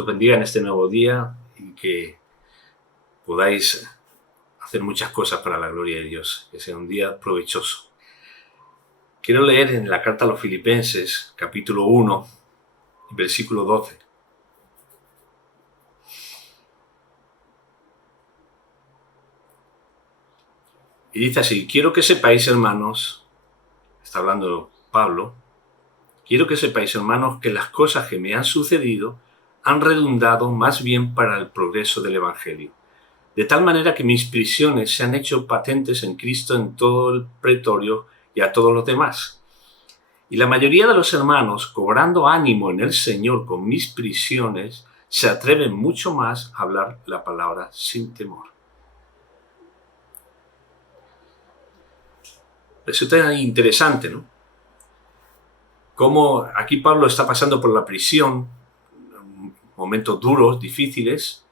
os bendiga en este nuevo día y que podáis hacer muchas cosas para la gloria de Dios, que sea un día provechoso. Quiero leer en la carta a los Filipenses, capítulo 1, versículo 12. Y dice así: quiero que sepáis, hermanos, está hablando Pablo, quiero que sepáis, hermanos, que las cosas que me han sucedido han redundado más bien para el progreso del Evangelio. De tal manera que mis prisiones se han hecho patentes en Cristo en todo el pretorio y a todos los demás. Y la mayoría de los hermanos, cobrando ánimo en el Señor con mis prisiones, se atreven mucho más a hablar la palabra sin temor. Resulta interesante, ¿no? Cómo aquí Pablo está pasando por la prisión, momentos duros, difíciles,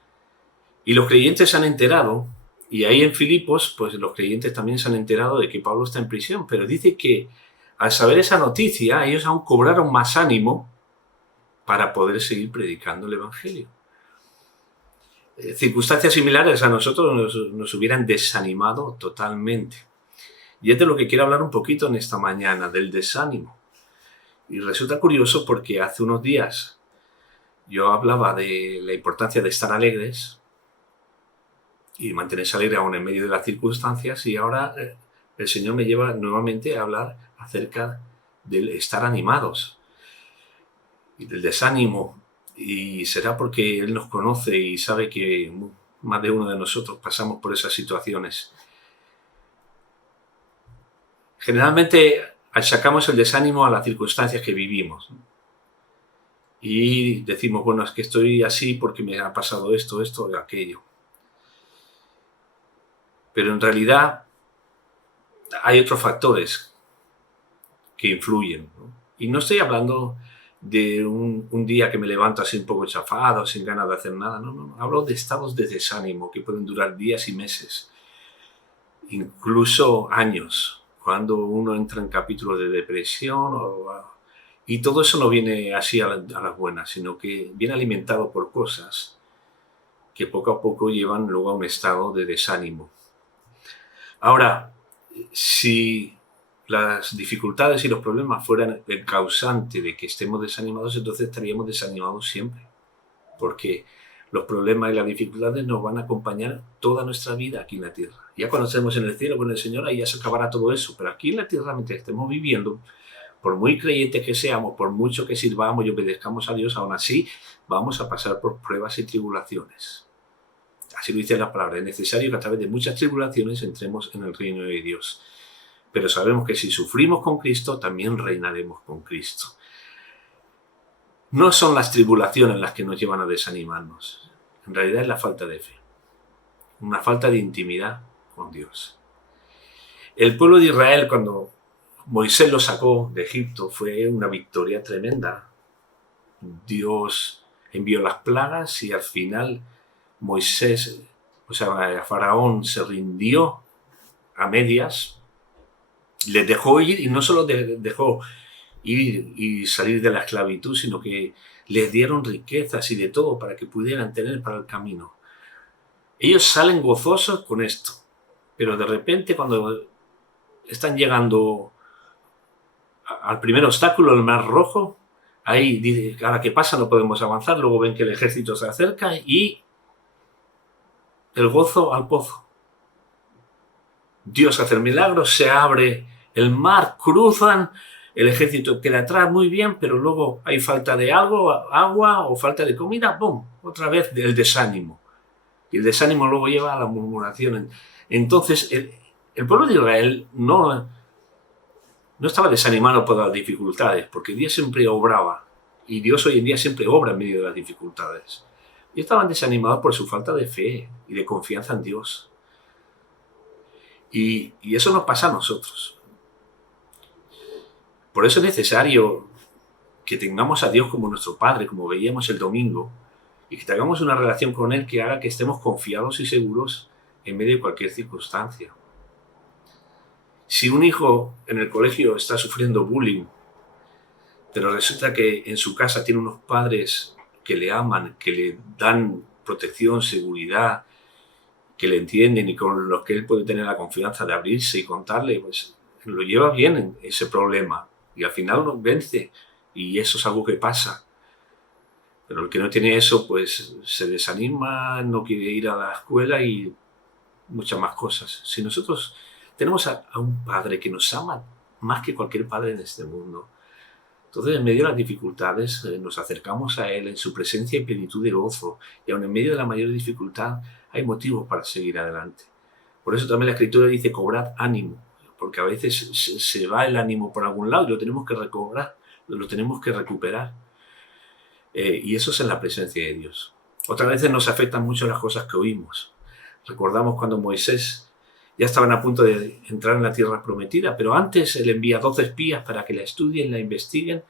y los creyentes se han enterado, y ahí en Filipos, pues los creyentes también se han enterado de que Pablo está en prisión, pero dice que al saber esa noticia, ellos aún cobraron más ánimo para poder seguir predicando el Evangelio. Circunstancias similares a nosotros nos hubieran desanimado totalmente. Y es de lo que quiero hablar un poquito en esta mañana, del desánimo. Y resulta curioso porque hace unos días yo hablaba de la importancia de estar alegres y mantenerse alegre aún en medio de las circunstancias, y ahora el Señor me lleva nuevamente a hablar acerca del estar animados y del desánimo, y será porque Él nos conoce y sabe que más de uno de nosotros pasamos por esas situaciones. Generalmente achacamos el desánimo a las circunstancias que vivimos, ¿no? Y decimos, bueno, es que estoy así porque me ha pasado esto o aquello. Pero en realidad hay otros factores que influyen, ¿no? Y no estoy hablando de un día que me levanto así un poco chafado, sin ganas de hacer nada. No. Hablo de estados de desánimo que pueden durar días y meses, incluso años, cuando uno entra en capítulos de depresión y todo eso no viene así a las buenas, sino que viene alimentado por cosas que poco a poco llevan luego a un estado de desánimo. Ahora, si las dificultades y los problemas fueran el causante de que estemos desanimados, entonces estaríamos desanimados siempre, porque los problemas y las dificultades nos van a acompañar toda nuestra vida aquí en la tierra. Ya cuando estemos en el cielo con el Señor, ahí ya se acabará todo eso, pero aquí en la tierra, mientras estemos viviendo, por muy creyentes que seamos, por mucho que sirvamos y obedezcamos a Dios, aún así vamos a pasar por pruebas y tribulaciones. Así lo dice la palabra: es necesario que a través de muchas tribulaciones entremos en el reino de Dios. Pero sabemos que si sufrimos con Cristo, también reinaremos con Cristo. No son las tribulaciones las que nos llevan a desanimarnos. En realidad es la falta de fe. Una falta de intimidad con Dios. El pueblo de Israel, cuando Moisés lo sacó de Egipto, fue una victoria tremenda. Dios envió las plagas y al final Moisés, Faraón se rindió a medias, les dejó ir, y no solo dejó ir y salir de la esclavitud, sino que les dieron riquezas y de todo para que pudieran tener para el camino. Ellos salen gozosos con esto, pero de repente cuando están llegando al primer obstáculo, el Mar Rojo, ahí dice, cada que pasa no podemos avanzar, luego ven que el ejército se acerca y el gozo al pozo. Dios hace el milagro, se abre el mar, cruzan, el ejército queda atrás muy bien, pero luego hay falta de algo, agua o falta de comida, ¡pum!, otra vez el desánimo. Y el desánimo luego lleva a la murmuración. Entonces, el pueblo de Israel no estaba desanimado por las dificultades, porque Dios siempre obraba, y Dios hoy en día siempre obra en medio de las dificultades. Y estaban desanimados por su falta de fe y de confianza en Dios. Y eso nos pasa a nosotros. Por eso es necesario que tengamos a Dios como nuestro Padre, como veíamos el domingo, y que tengamos una relación con Él que haga que estemos confiados y seguros en medio de cualquier circunstancia. Si un hijo en el colegio está sufriendo bullying, pero resulta que en su casa tiene unos padres que le aman, que le dan protección, seguridad, que le entienden y con los que él puede tener la confianza de abrirse y contarle, pues lo lleva bien en ese problema y al final lo vence, y eso es algo que pasa. Pero el que no tiene eso, pues se desanima, no quiere ir a la escuela y muchas más cosas. Si nosotros tenemos a un Padre que nos ama más que cualquier padre en este mundo, entonces en medio de las dificultades nos acercamos a Él, en su presencia y plenitud de gozo, y aun en medio de la mayor dificultad hay motivos para seguir adelante. Por eso también la Escritura dice: cobrad ánimo, porque a veces se va el ánimo por algún lado y lo tenemos que recobrar, lo tenemos que recuperar. Y eso es en la presencia de Dios. Otras veces nos afectan mucho las cosas que oímos. Recordamos cuando Moisés ya estaban a punto de entrar en la tierra prometida, pero antes él envía 12 espías para que la estudien, la investiguen.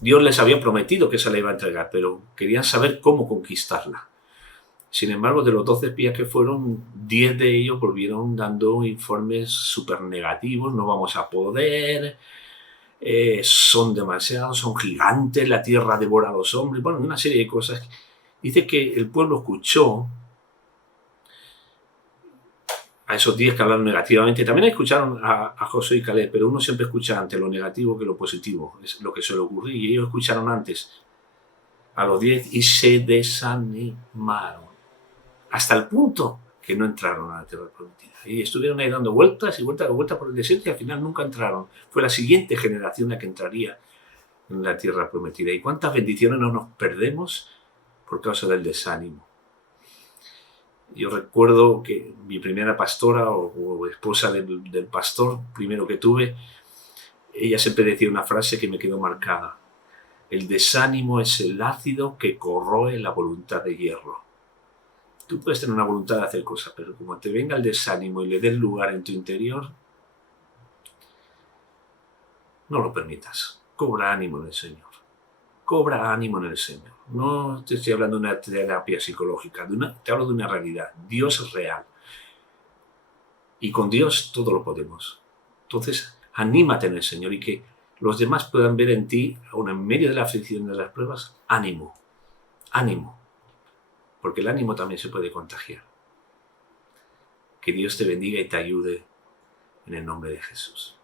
Dios les había prometido que se la iba a entregar, pero querían saber cómo conquistarla. Sin embargo, de los 12 espías que fueron, 10 de ellos volvieron dando informes súper negativos: no vamos a poder, son demasiados, son gigantes, la tierra devora a los hombres, bueno, una serie de cosas. Dice que el pueblo escuchó a esos 10 que hablaron negativamente. También escucharon a Josué y Caleb, pero uno siempre escucha antes lo negativo que lo positivo, es lo que suele ocurrir, y ellos escucharon antes a los 10 y se desanimaron, hasta el punto que no entraron a la tierra prometida. Y estuvieron ahí dando vueltas y vueltas y vueltas por el desierto y al final nunca entraron. Fue la siguiente generación la que entraría en la tierra prometida. ¿Y cuántas bendiciones no nos perdemos por causa del desánimo? Yo recuerdo que mi primera pastora o esposa del pastor primero que tuve, ella siempre decía una frase que me quedó marcada: el desánimo es el ácido que corroe la voluntad de hierro. Tú puedes tener una voluntad de hacer cosas, pero como te venga el desánimo y le des lugar en tu interior, no lo permitas. Cobra ánimo en el Señor. Cobra ánimo en el Señor. No te estoy hablando de una terapia psicológica, te hablo de una realidad. Dios es real. Y con Dios todo lo podemos. Entonces, anímate en el Señor y que los demás puedan ver en ti, aun en medio de la aflicción de las pruebas, ánimo. Ánimo. Porque el ánimo también se puede contagiar. Que Dios te bendiga y te ayude en el nombre de Jesús.